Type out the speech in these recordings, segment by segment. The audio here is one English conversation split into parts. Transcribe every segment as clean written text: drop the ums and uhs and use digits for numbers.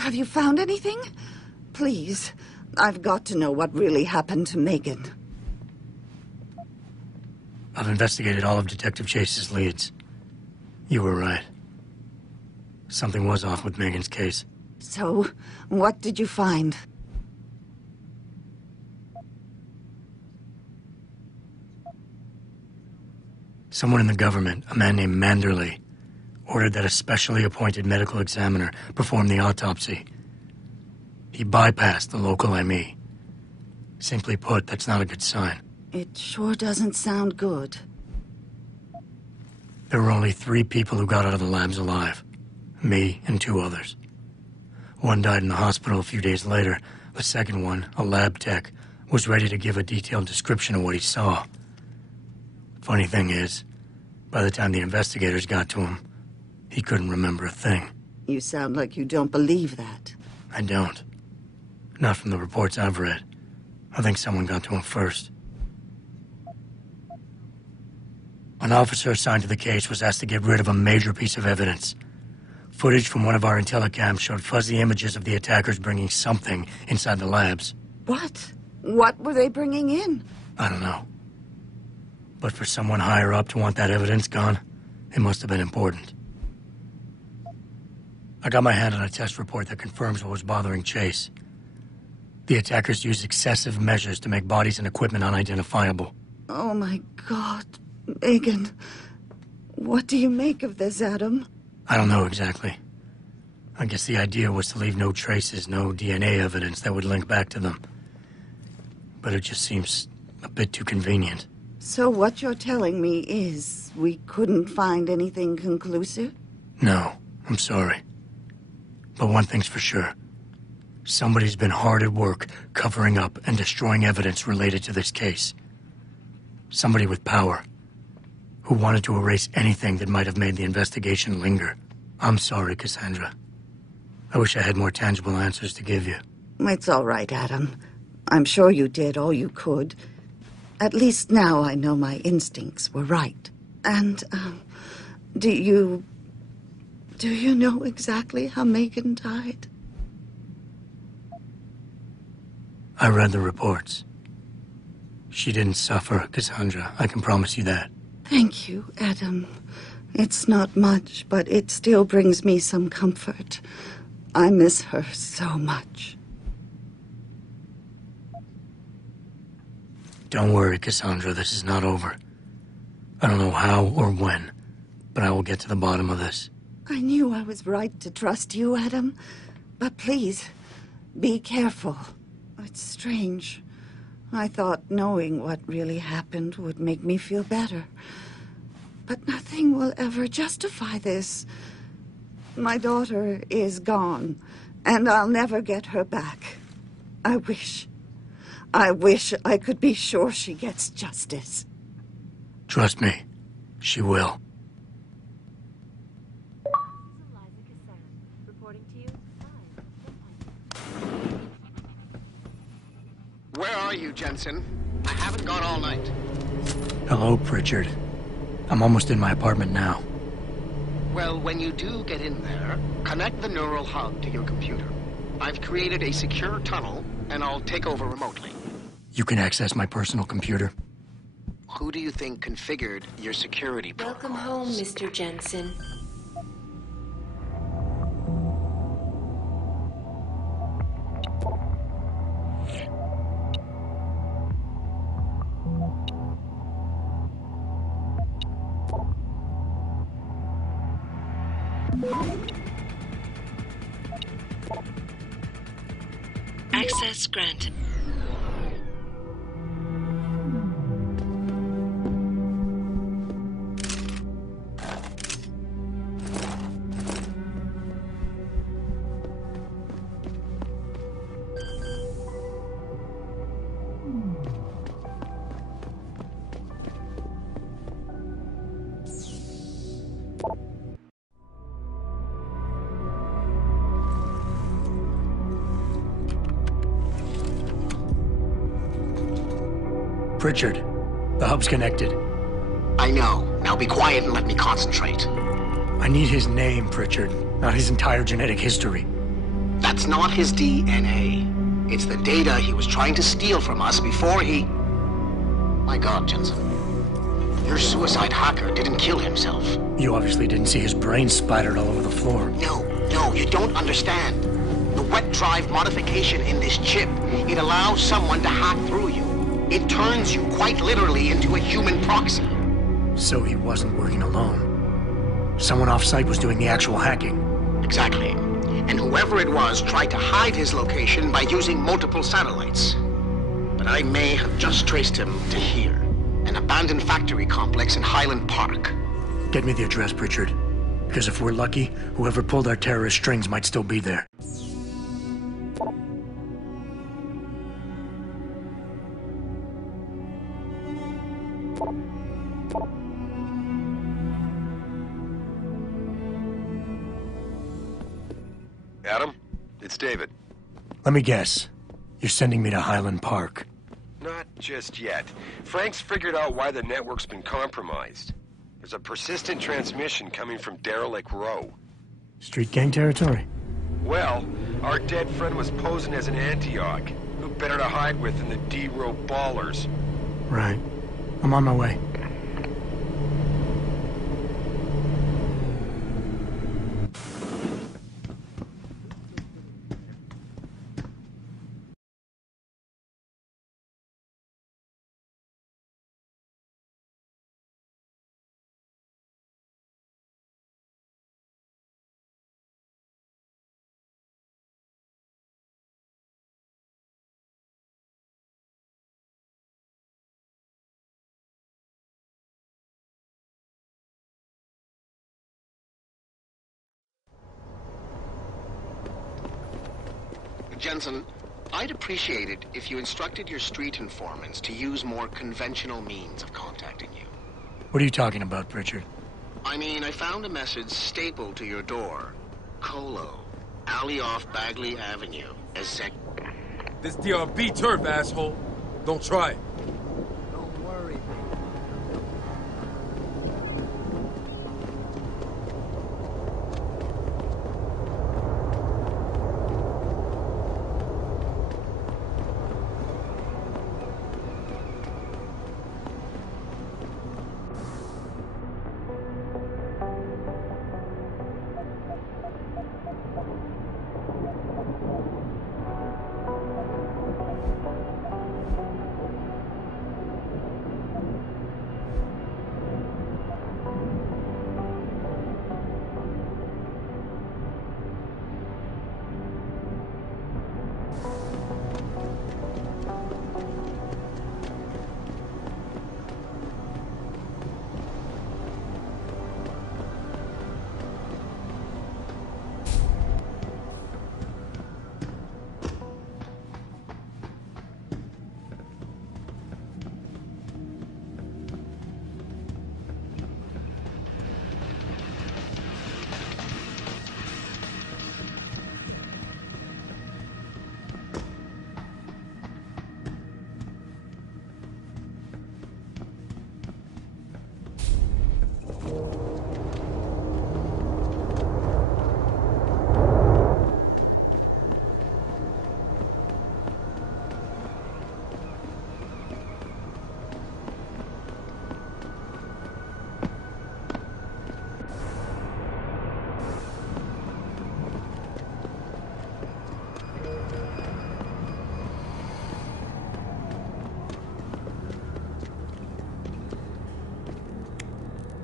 Have you found anything? Please, I've got to know what really happened to Megan. I've investigated all of Detective Chase's leads. You were right. Something was off with Megan's case. So, what did you find? Someone in the government, a man named Manderley, ordered that a specially appointed medical examiner perform the autopsy. He bypassed the local ME. Simply put, that's not a good sign. It sure doesn't sound good. There were only 3 people who got out of the labs alive. Me and 2 others. One died in the hospital a few days later. The second one, a lab tech, was ready to give a detailed description of what he saw. Funny thing is, by the time the investigators got to him, he couldn't remember a thing. You sound like you don't believe that. I don't. Not from the reports I've read. I think someone got to him first. An officer assigned to the case was asked to get rid of a major piece of evidence. Footage from one of our intellicams showed fuzzy images of the attackers bringing something inside the labs. What? What were they bringing in? I don't know. But for someone higher up to want that evidence gone, it must have been important. I got my hand on a test report that confirms what was bothering Chase. The attackers used excessive measures to make bodies and equipment unidentifiable. Oh my God, Megan. What do you make of this, Adam? I don't know exactly. I guess the idea was to leave no traces, no DNA evidence that would link back to them. But it just seems a bit too convenient. So what you're telling me is we couldn't find anything conclusive? No, I'm sorry. But one thing's for sure. Somebody's been hard at work covering up and destroying evidence related to this case. Somebody with power, who wanted to erase anything that might have made the investigation linger. I'm sorry, Cassandra. I wish I had more tangible answers to give you. It's all right, Adam. I'm sure you did all you could. At least now I know my instincts were right. And, do you know exactly how Megan died? I read the reports. She didn't suffer, Cassandra. I can promise you that. Thank you, Adam. It's not much, but it still brings me some comfort. I miss her so much. Don't worry, Cassandra. This is not over. I don't know how or when, but I will get to the bottom of this. I knew I was right to trust you, Adam. But please, be careful. It's strange. I thought knowing what really happened would make me feel better. But nothing will ever justify this. My daughter is gone, and I'll never get her back. I wish I could be sure she gets justice. Trust me, she will. Where are you, Jensen? I haven't gone all night. Hello, Pritchard. I'm almost in my apartment now. Well, when you do get in there, connect the neural hub to your computer. I've created a secure tunnel, and I'll take over remotely. You can access my personal computer. Who do you think configured your security protocols? Welcome home, Mr. Jensen. Access granted. Pritchard, the hub's connected. I know. Now be quiet and let me concentrate. I need his name, Pritchard, not his entire genetic history. That's not his DNA. It's the data he was trying to steal from us before he... My God, Jensen. Your suicide hacker didn't kill himself. You obviously didn't see his brain splattered all over the floor. No, you don't understand. The wet drive modification in this chip, it allows someone to hack through you. It turns you quite literally into a human proxy. So he wasn't working alone. Someone off-site was doing the actual hacking. Exactly. And whoever it was tried to hide his location by using multiple satellites. But I may have just traced him to here. An abandoned factory complex in Highland Park. Get me the address, Pritchard. Because if we're lucky, whoever pulled our terrorist strings might still be there. Adam, it's David. Let me guess. You're sending me to Highland Park. Not just yet. Frank's figured out why the network's been compromised. There's a persistent transmission coming from Derelict Row. Street gang territory? Well, our dead friend was posing as an Antioch. Who better to hide with than the D-Row ballers? Right. I'm on my way. Jensen, I'd appreciate it if you instructed your street informants to use more conventional means of contacting you. What are you talking about, Pritchard? I mean, I found a message stapled to your door. Colo, alley off Bagley Avenue, Exec... This DRB turf, asshole. Don't try it. Don't worry, baby.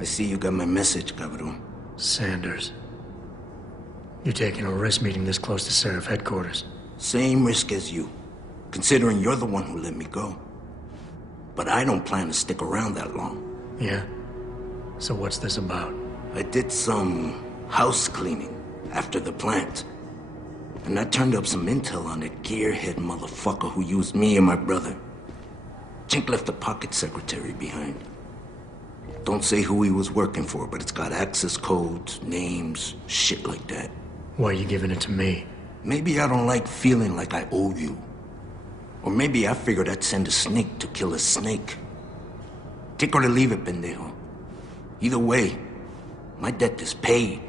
I see you got my message, cabrón. Sanders. You're taking a risk meeting this close to Seraph headquarters. Same risk as you, considering you're the one who let me go. But I don't plan to stick around that long. Yeah? So what's this about? I did some house cleaning after the plant. And I turned up some intel on that gearhead motherfucker who used me and my brother. Chink left a pocket secretary behind. Don't say who he was working for, but it's got access codes, names, shit like that. Why are you giving it to me? Maybe I don't like feeling like I owe you. Or maybe I figured I'd send a snake to kill a snake. Take or to leave it, pendejo. Either way, my debt is paid.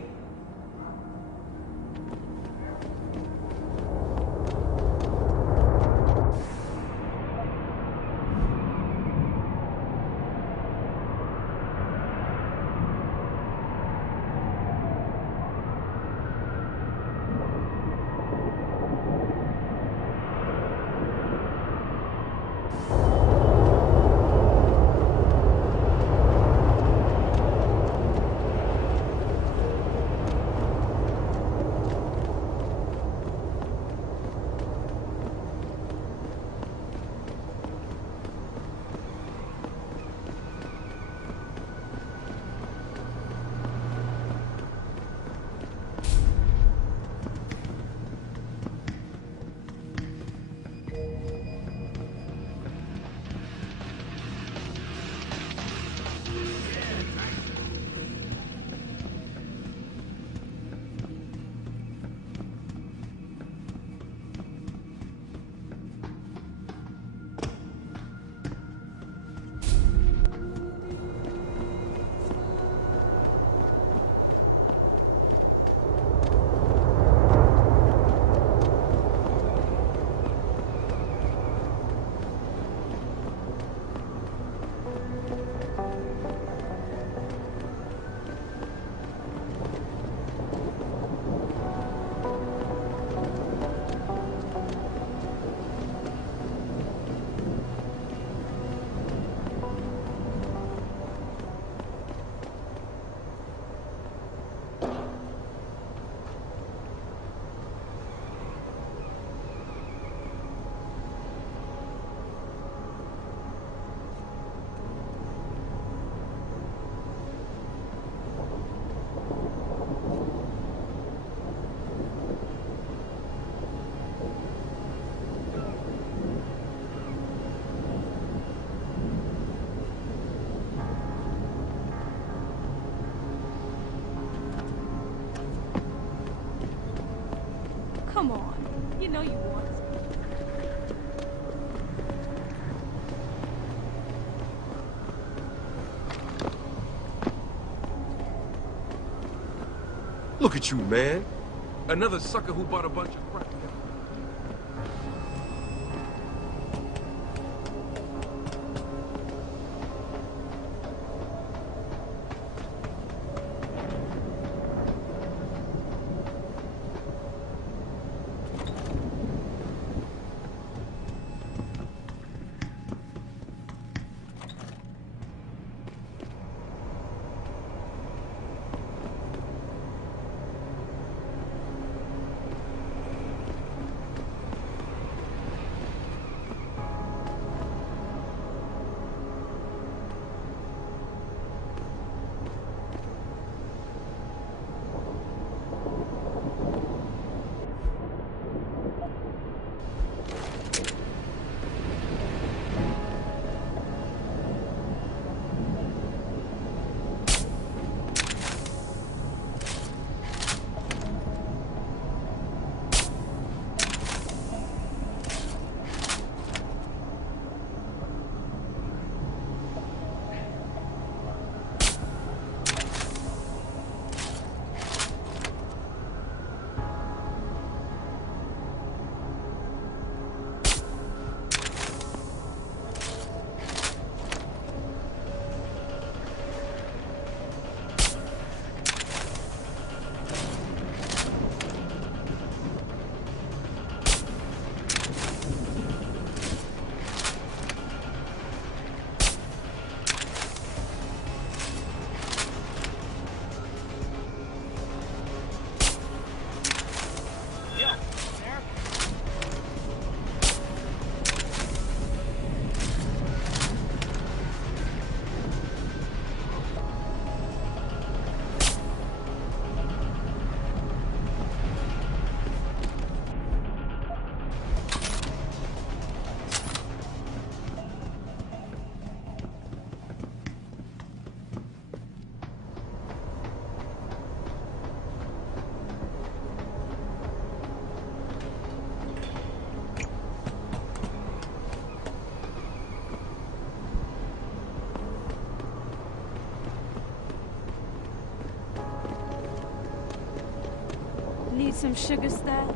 know you want. Look at you, man. Another sucker who bought a bunch of crap. Need some sugar, Stat?